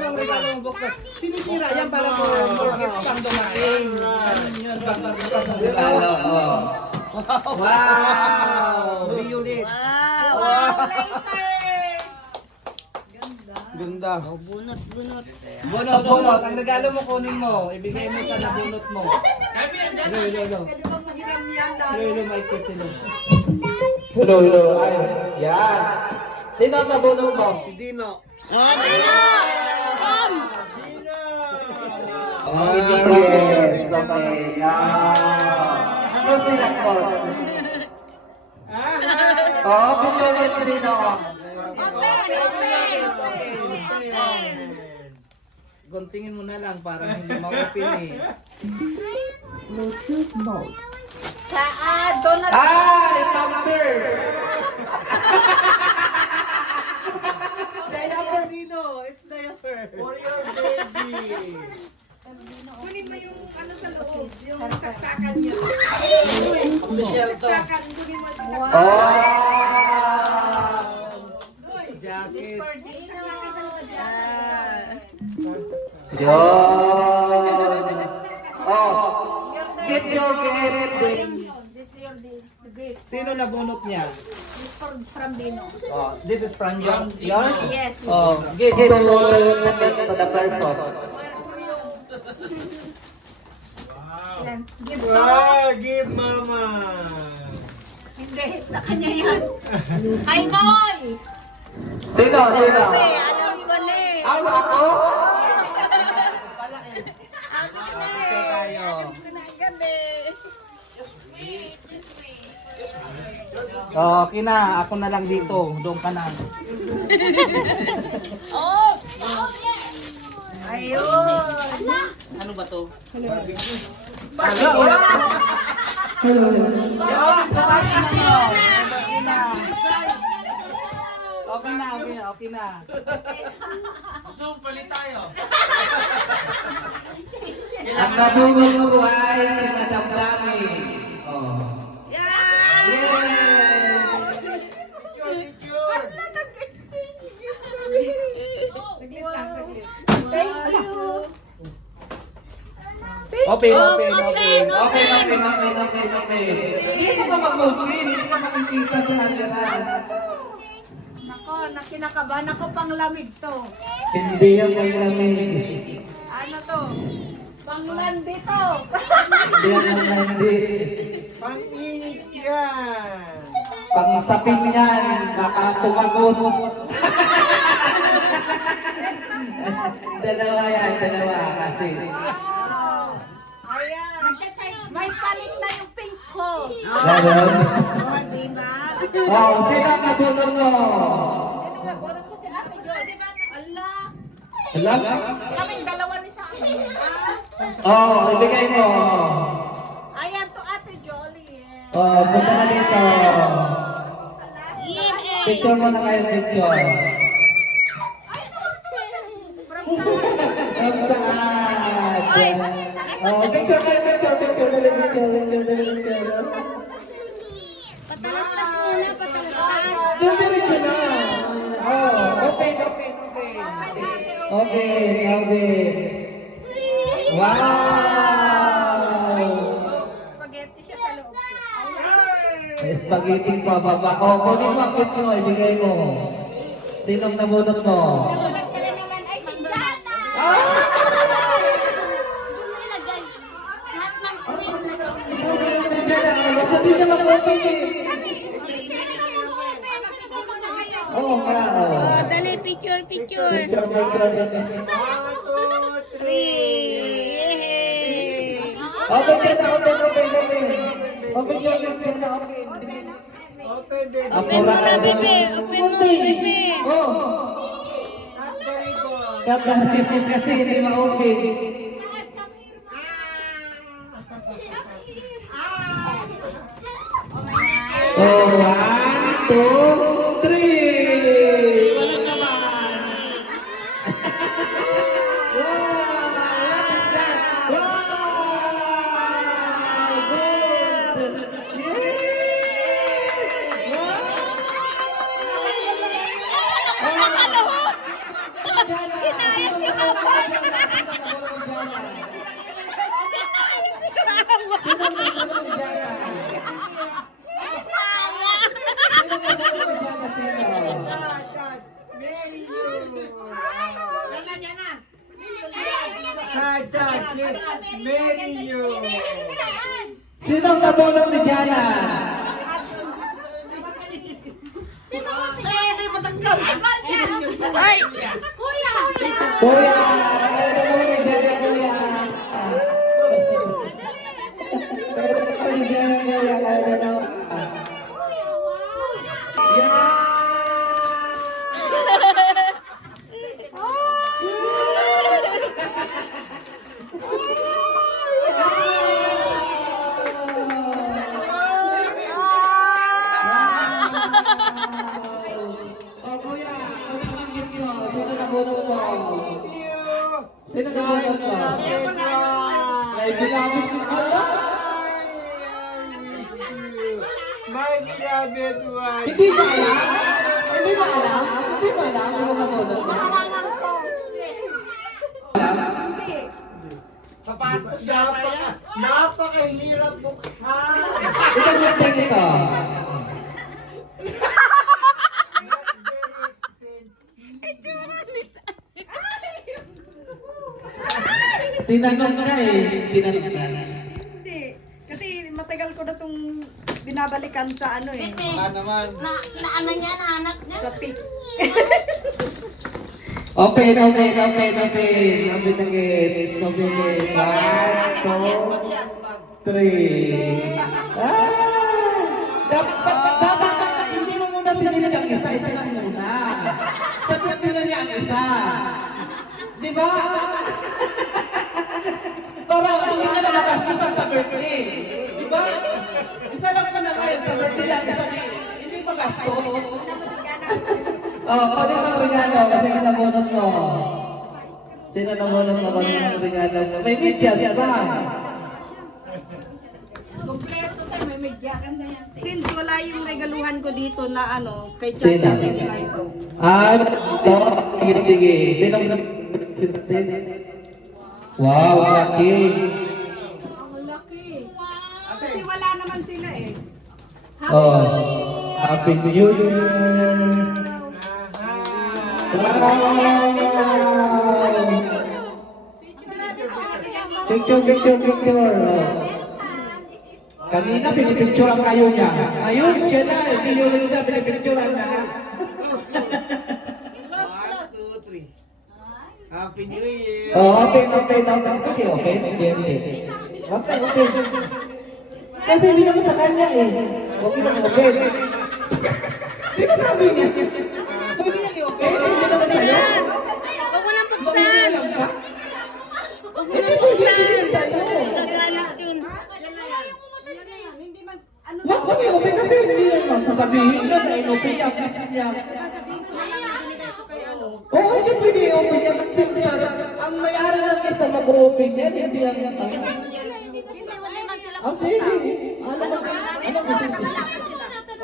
ang regalo mo buksan. Sinisira yan para more gifts pang dumating. Yun, pagpagbukas ng regalo. Wow! Violet. Wow! Laters! Ganda. Bunot. Bunot. Ang regalo mo kunin mo. Ibigay mo sa nabunot mo. Lolo. Lolo, may kiss sila. Lolo, ay. Yan. Sino ang nabunot mo? Si Dino. Dino! Come! Yes. Okay. Ano sila ko? Picture mo si Dino. Open! Guntingin mo na lang para hindi ma-open eh. Bluetooth mode. Donut. Hi! Pampers! Diaper Dino! It's diaper! For your baby! Kunin mo yung ano sa loob, yung saksakan niya. Official to. Saksakan, kunin mo yung saksakan. Wow! Jacket. Saksakan sa loob dyan. Yun! Oh! Get your gift! This is your gift. Sino nabunot niya? From Dino. Oh, this is from yours? Yes. Oh, give to the person. Give to. Give mama! Hindi, sa kanya yan. Kay Noy! Sino? Alam ko na eh. Ako? Alam ko na agad eh. Oh, okay na. Ako na lang dito. Doon ka na. Oh! Oh, yes! Ayun! Ano ba to? Okay na. Gusto mong palit tayo? Ang nabunod ko ay si Madam Dami. Oh. Yeah! Wala, nag-exchange Saglit lang, saglit. Thank you! Open. Hindi ka ba mag-open? Hindi ka makikita sa nagiran. Nako, nakinakabahan ako pang lamig to. Hindi yan may lamig. Ano to? Panglandi to. Hindi yan ang landi. Pang-init yan. Pangsapin yan, baka tumagos. Dalawa kasi. May palit na yung pink ko. Diba? Oh, sino ang nabunod mo? Sino nga? Bonot ko si Ate Jo. Ala. Alam? Kaming dalawa ni sa akin. Oh, ibigay mo. Ayan to Ate Jolly. Oh, punta na dito. Picture mo na kayo, picture. From saan? From saan? Oh, picture kayo, picture. Patalastas muna, patalastas. Diretso na. Oh, okay. Wow! Spaghetti siya sa loob ko. May spaghetti pa baba. Oh, kunin mo ang kids mo, ibigay mo. Sinong nabunot mo? Nagulat ka na naman ay si Jana. Doon mo ilagay. Lahat ng cream lagay mo. Basta di na mag-open eh. Oo nga. Oh, dali, picture. Picture. 3. Yay! Open na. Open na. Open mo na, bebe. Oh. Kapatid kasi hindi ma-open. Oh, 1, 2, 3. Wala naman. Inayos yung Sino ang nabunot ni Jana? Ay! Kuya! Kuya! Nabunot ni Jana, kuya! Nabunot ni Jana, kuya! Oh, kuya, ano ang gift mo? Sino nabunot mo? Sino nabunot mo? Ay, ginamit mo ba? Hindi ba alam? Hindi ba alam? Hindi ba alam kung ano nabunot mo? Sapatos yata yan. Napakahirap buksan. Ito yung tekniko. Tinanong na eh. Tinanong na. Hindi. Kasi matagal ko na itong binabalikan sa ano eh. Na ano niya, nahanap niya? Sa pic. Open. Open na gets. Open. 1, 2, 3. Dapat hindi mo muna sinili ang isa lang muna. Sabihin na niya ang isa. Di ba? Para hindi ka na magastusan sa birthday. Di ba? Isa lang pa na kayo sa birthday lang. Isa hindi magastos. Oo, pwede pang regalo kasi nabunot mo. Sino nabunot mo kasi ng regalo mo? May medyas pa. Kompleto tayo, may medyas. Since wala yung regaluhan ko dito na ano, kay Sino? Chacha Bigay ko. Ito. Sige. Sino? Wow, laki. Ang laki. Kasi wala naman sila eh. Oh, Happy New Year. Wow. Picture. Kanina pinipicturean kayo niya. Ayun, siya na. Hindi nyo rin siya pinipicturean na. 1, 2, 3. Happy New Year. Oh, okay. Kasi hindi naman sa kanya eh. Okay na okay. Di ba sabi niya? Pwede yan i-okay? Hindi naman sa'yo? Huwag mo nang buksan. Alam ka? Huwag mo nang buksan. Gagalit yun. Hindi man, ano Wag mo i-open kasi hindi naman sasabihin na in-open niya, gifts niya. sabihin ko na lang na binigay ko kay ano. Oo, hindi pwede i-open niya kasi ang may-ari ng gifts ang mag-open niya, hindi yan. Hindi na wala man sila Ah, sige. Ano ba?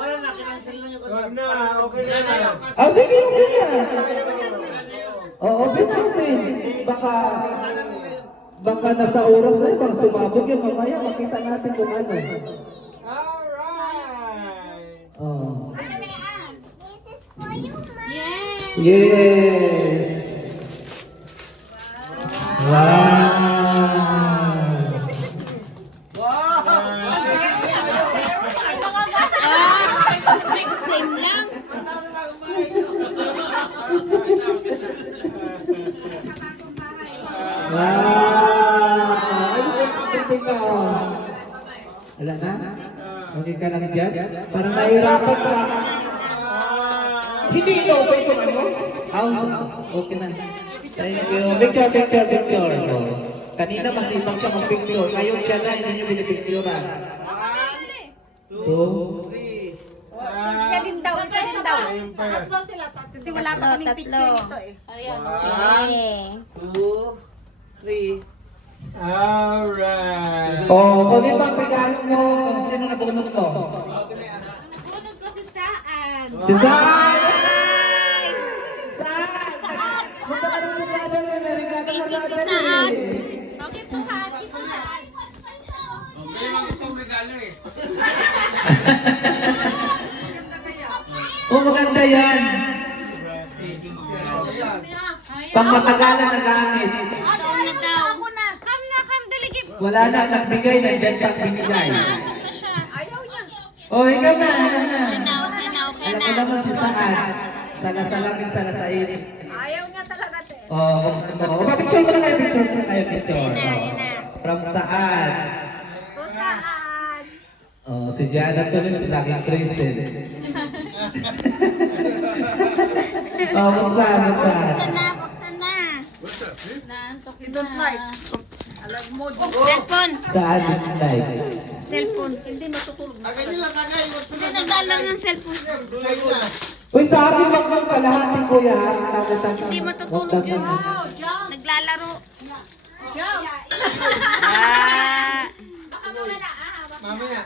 Wala na, kinansel na yung Wag na, okay na. Ah, sige, okay yan. Oo, open. Baka nasa oras na ibang sumabog yung mamaya, makita natin kung ano. Alright. Oh. This is for you, Ma. Yes! Wow! Same lang. Wow! Ano ka? Wala na? Okay ka lang dyan? Parang nahihirapan ka. Hindi ino-open ko ano? Okay na. Thank you. Picture. Oh. Kanina masipag siya mag-picture. Ngayon siya na, hindi niyo pinipicturean. 2, 3. Isa din daw. Ayun pa. Tatlo sila. Kasi wala pa kaming picture dito eh. Okay. 2, 3. Alright. Oh, kunin ba ang regalo mo? Sino na bunot mo? Bunod ko si Saan. Si Sai! Sai! Punta ka rin sa regalo na regalo mo. Oh, maganda yan. Pang matagalan na gamit. Ito na daw. Wala na, nagbigay, nandyan pang binigay. Oh, ikaw na. Okay na, okay na, okay Alam na. ko naman si Saan. Salasalamin, salasain. Ayaw niya talaga, te. Oh, picture ko na kayo, picture. Ayun na, ayun na. From Saan. To saan? Oh, si Jana to rin, laging crazy. Oh, buksan. Buksan na, buksan na. You don't like. Alam mo, Cellphone. Saan yung light? Cellphone. hindi matutulog. Agay nila, agay. Hindi nagdala ng cellphone. Kayo na. Uy, sabi mo kung kalahati kuya. Hindi matutulog yun. Naglalaro. Ah. Mamaya.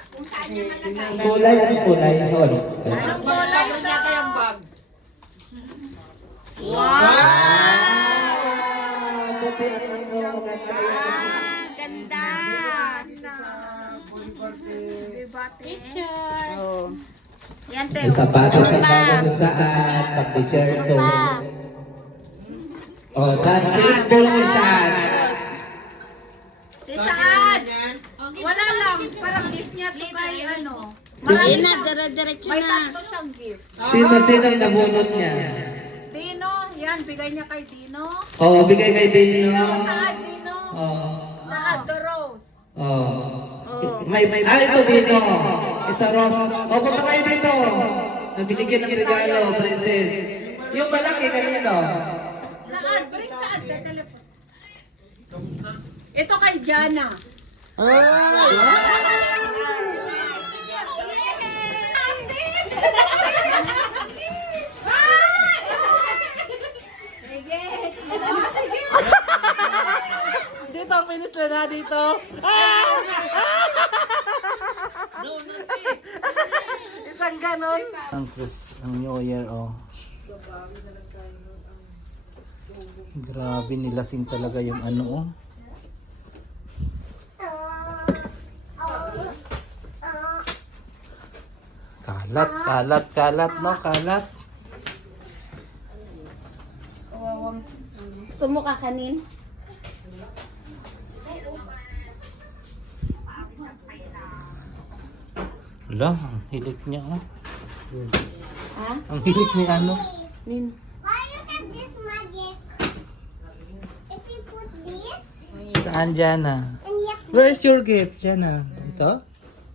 Kulay, ano kulay? Sorry. Anong kulay niya kayang bag? Ah, ganda. Picture. Oh. Yan, te. May sapatos sa bago kung saan. Pag-t-shirt to. Oh, that's it po ni Saan. Si saan? Wala lang. Parang gift niya to kay ano. Ayun na, dire-diretso May na. tatlo siyang gift. Sino ang nabunot niya? Dino, yan. Bigay niya kay Dino. Oo, bigay kay Dino. Saan, Dino? Oo. Saan, The Rose. Oo. Ito Dino. Ito Rose. O, punta kayo dito. Nabinigyan ng regalo, present. Yung malaki kanino? Saan? Bring saan? The telephone. Ito kay Jana. Dito, finish na dito. Isang ganon. Ang New Year, oh. Grabe, nilasing talaga yung ano, oh. Kalat, no? Kalat. Gusto mo kakanin? Wala, ang hilik niya, oh. Ha? Ang hilik ni ano. Nin. Why you have this magic? If you put this Saan, Jana? and yet Where's your gifts, Jana? Ito?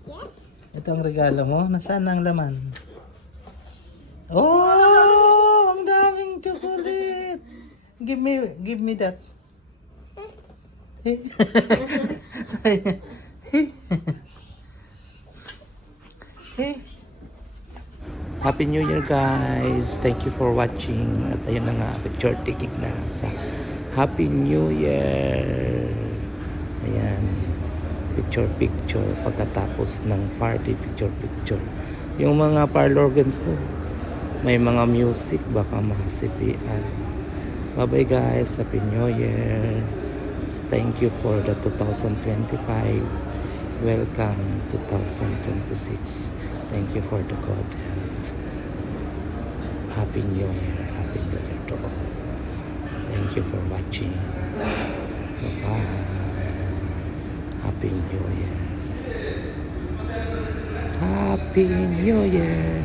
yes, Ito ang regalo mo? Nasaan ang laman? Oh, ang daming chocolate. Give me that. Happy New Year, guys. Thank you for watching. At ayun na nga, picture taking na sa Happy New Year. Ayan. Picture pagkatapos ng party, picture. Yung mga parlor games ko, may mga music, baka mahasipian. Bye-bye, guys. Happy New Year. Thank you for the 2025. Welcome 2026. Thank you for the good health. Happy New Year. Happy New Year to all. Thank you for watching. Bye-bye. Happy New Year. Happy New Year.